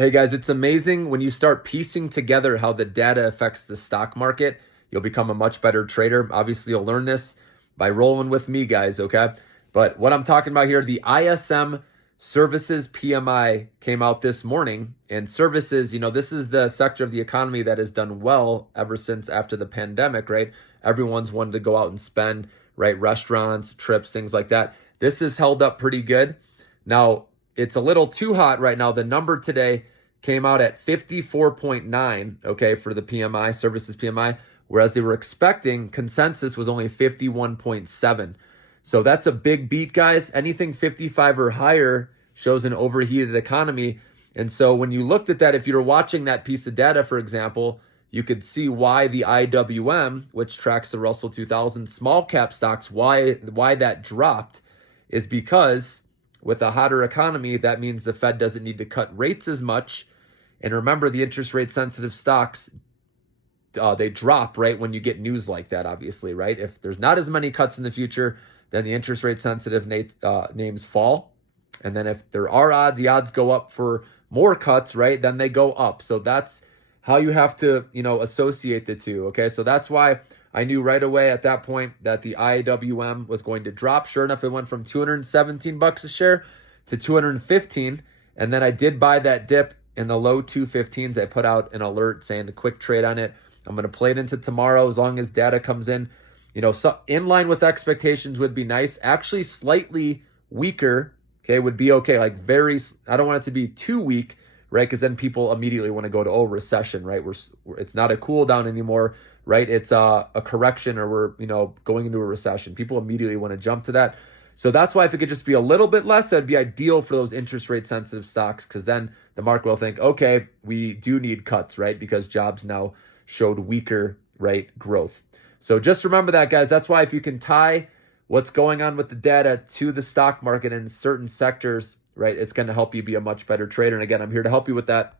Hey guys, it's amazing when you start piecing together how the data affects the stock market. You'll become a much better trader. Obviously, you'll learn this by rolling with me, guys, okay? But what I'm talking about here, the ISM Services PMI came out this morning. And services, this is the sector of the economy that has done well ever since after the pandemic, right? Everyone's wanted to go out and spend, right? Restaurants, trips, things like that. This has held up pretty good. Now, it's a little too hot right now. The number today came out at 54.9, okay, for the PMI, services PMI, whereas they were expecting consensus was only 51.7. So that's a big beat, guys. Anything 55 or higher shows an overheated economy. And so when you looked at that, if you're watching that piece of data, for example, you could see why the IWM, which tracks the Russell 2000 small cap stocks, why that dropped is because with a hotter economy, that means the Fed doesn't need to cut rates as much. And remember, the interest rate sensitive stocks, they drop right when you get news like that, obviously, right? If there's not as many cuts in the future, then the interest rate sensitive names fall. And then if there are the odds go up for more cuts, right? Then they go up. So that's how you have to, associate the two. Okay. So that's why I knew right away at that point that the IWM was going to drop. Sure enough, it went from 217 bucks a share to 215. And then I did buy that dip in the low 215s. I put out an alert saying a quick trade on it. I'm going to play it into tomorrow as long as data comes in. So in line with expectations would be nice. Actually, slightly weaker, okay, would be okay. Like I don't want it to be too weak, right? Because then people immediately want to go to, recession, right? It's not a cool down anymore, right? It's a correction, or we're, going into a recession. People immediately want to jump to that. So that's why if it could just be a little bit less, that'd be ideal for those interest rate sensitive stocks, because then the market will think, okay, we do need cuts, right? Because jobs now showed weaker, right, growth. So just remember that, guys. That's why if you can tie what's going on with the data to the stock market in certain sectors, right, it's going to help you be a much better trader. And again, I'm here to help you with that.